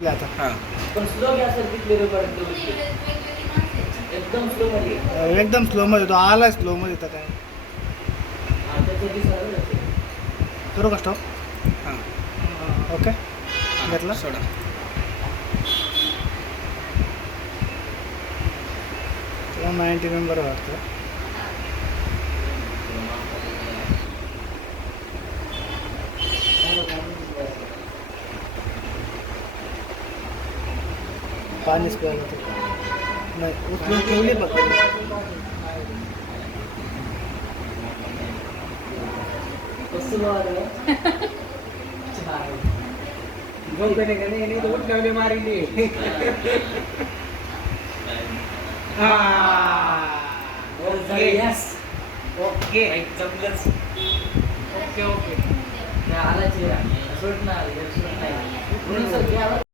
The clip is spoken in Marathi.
आता हां पण स्लो घ्या सर किती रेकॉर्ड एकदम स्लो मध्ये एकदम स्लो मध्ये तो आला स्लो मध्ये तर काय त्याच्या दिसायला करू का स्टॉप हां ओके घेतला सोडा तुला 90 मेंबर वाटतं पाणीच प्यायला होतं नाही उचलून ठेवली फक्त उठल्याने मारिली ओके जमलंच ओके ओके आला सुट नाही